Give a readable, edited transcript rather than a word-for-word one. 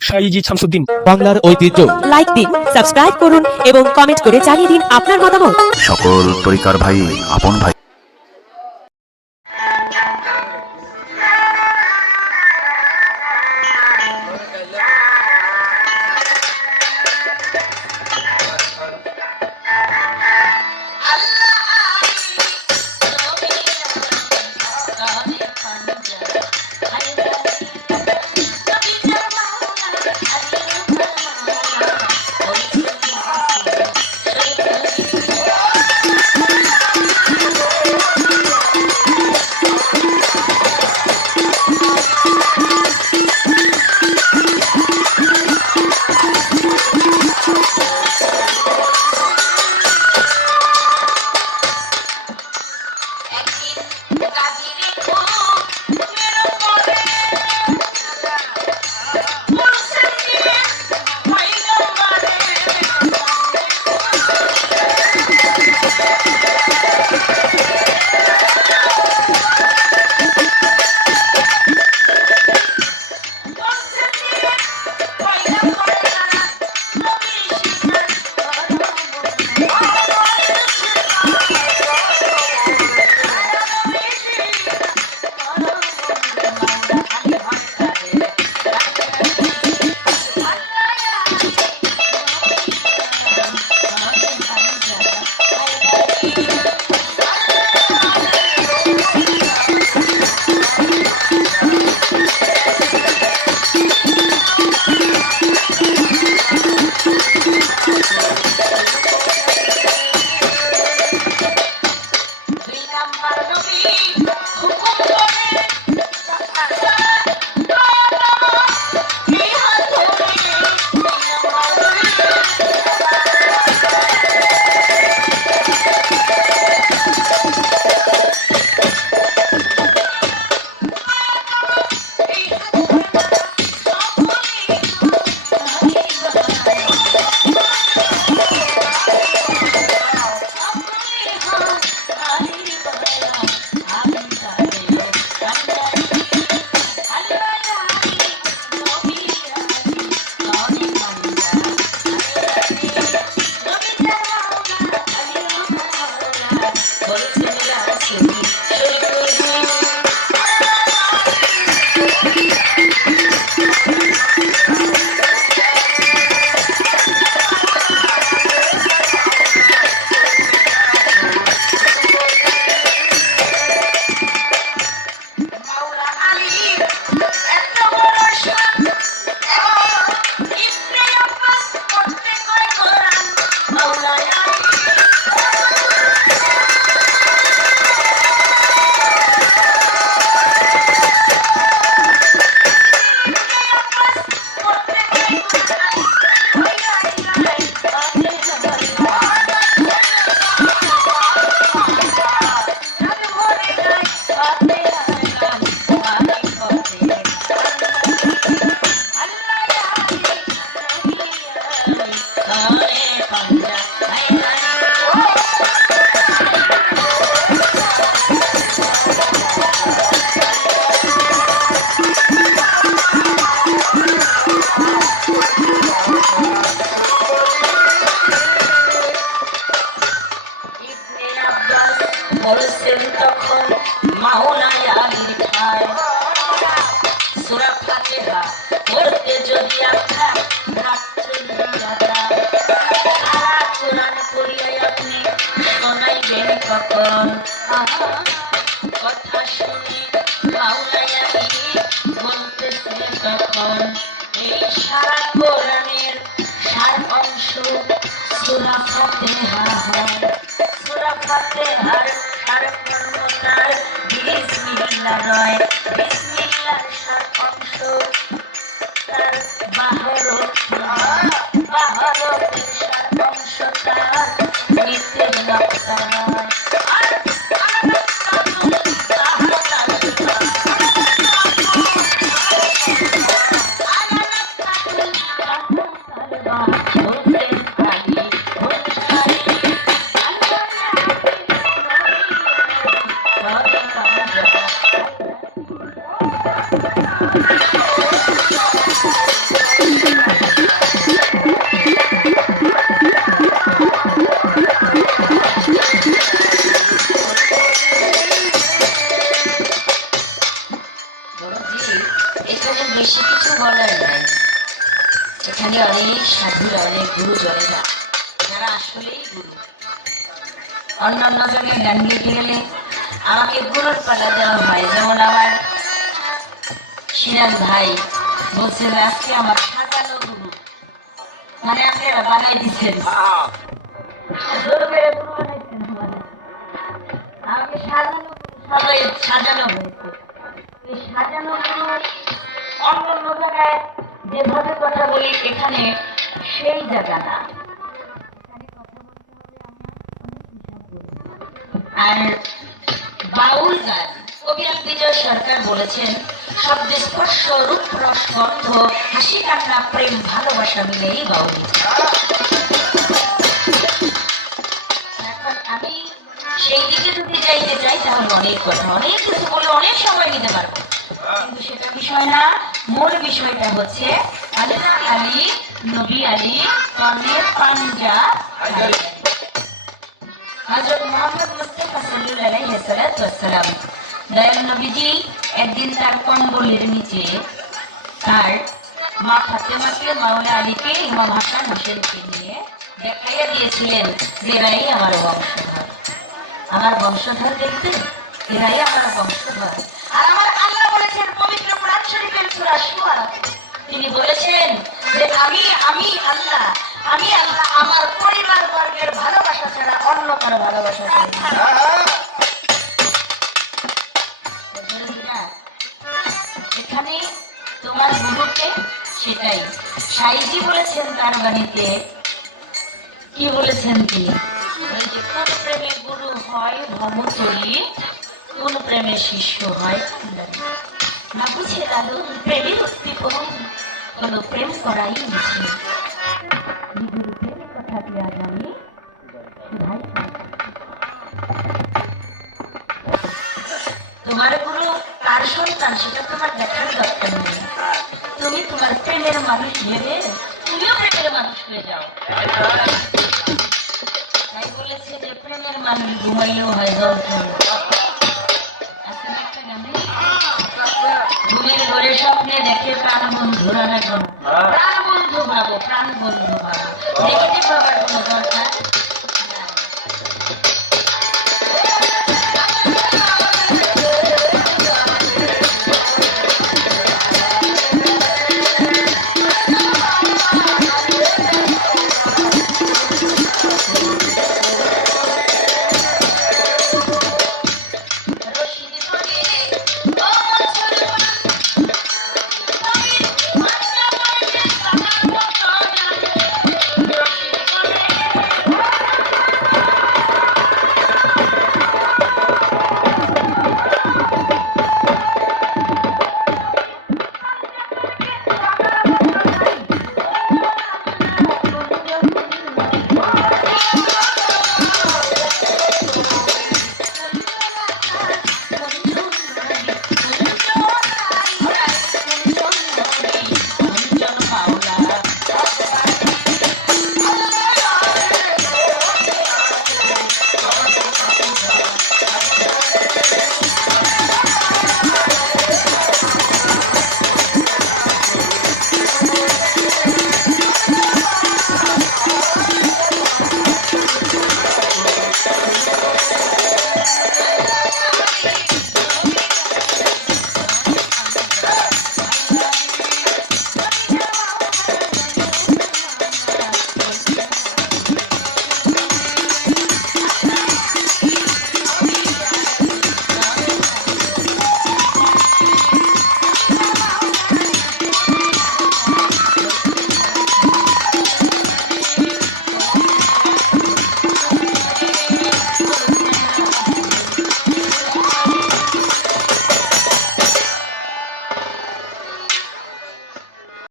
সাইজি শামসুদ্দিন। বাংলার ঐতিহ্য। লাইক দিন, সাবস্ক্রাইব করুন এবং কমেন্ট করে জানিয়ে দিন আপনার মতামত। সকল তরিকার ভাই, আপন ভাই। কথা শুনে মাওলানা বলতেছে তখন এই সারা কোরআনের সার অংশ সূরা ফাতিহা হয়। সূরা ফাতিহার সার মর্ম তার বিসমিল্লাহ রয়। বিসমিল্লাহর সার অংশ তার বাহরতের সার অংশ তার নিতের নকশা রয়। বেশি কিছু বলার নাই। এখানে অনেক সাধুরা, অনেক গুরুজনেরা যারা আসলেই গুরু। অন্যান্য জায়গায় গান গাইতে গেলে আমাকে গুরুর পালা দেওয়া হয়। যেমন আমার সিরাজ ভাই বলছে যে আজকে আমার সাজানো গুরু, মানে আপনারা বানাই দিচ্ছেন, জোর করে গুরু বানাইছেন আমাদের। আমাকে সাজানো হয়েছে। এই সাজানো গুরু অন্য অন্য জায়গায় যেভাবে কথা বলি এখানে সেই জায়গা না। আর বাউল গান কবিরাজ বিজয় সরকার বলেছেন, শব্দ স্পর্শ রূপ রস গন্ধ হাসি কান্না প্রেম ভালোবাসা মিলেই বাউল। এখন আমি সেই দিকে যদি যাইতে চাই তাহলে অনেক কথা, অনেক কিছু বলে অনেক সময় নিতে পারবো, কিন্তু সেটা বিষয় না। মূল বিষয়টা হচ্ছে আল্লাহ আলী, নবী আলী, কর্ণের পাঞ্জা হযরত মুহাম্মদ মুস্তাফা সাল্লাল্লাহু আলাইহি ওয়াসাল্লাম দয়াল নবীজি একদিন তার কম্বলের নিচে তার মা ফাতেমাকে, মাওলা আলীকে, ইমাম হাসান হোসেনকে নিয়ে দেখাইয়া দিয়েছিলেন যে এরাই আমার বংশধর। আমার বংশধর দেখতে, এরাই আমার বংশধর। আর আমার আল্লাহ বলেছেন পবিত্র কোরআন শরীফের সূরা শুআরা, তিনি বলেছেন যে আমি আল্লাহ আমার পরিবার বর্গের ভালোবাসা ছাড়া অন্য কারো ভালোবাসা চাই না। এখানে তোমার গুরুকে সেটাই সাইজি বলেছেন তার বাণীতে। কি বলেছেন তিনি? কোন প্রেমে গুরু হয় ভবতলী, কোন প্রেমে শিষ্য হয় ফুলারি। না বুঝে লালন প্রেমের উদ্দীপন, কোন প্রেম করাই মিছে। গুরু প্রেমের কথা দিয়া জানি শুধাই। তোমার গুরু কার সন্তান সেটা তোমার দেখার দরকার নেই। তুমি তোমার প্রেমের মানুষ ভেবে তুমিও প্রেমের মানুষ হয়ে যাও। তাই বলেছে যে প্রেমের মানুষ ঘুমাইলেও হয় যন্ত্রণা। ঘুমের ঘরে স্বপ্নে দেখে প্রাণ বন্ধুরা না, প্রাণ বন্ধু ভাবো, প্রাণ বন্ধু ভাবো, নেগেটিভ ভাবার কোনো দরকার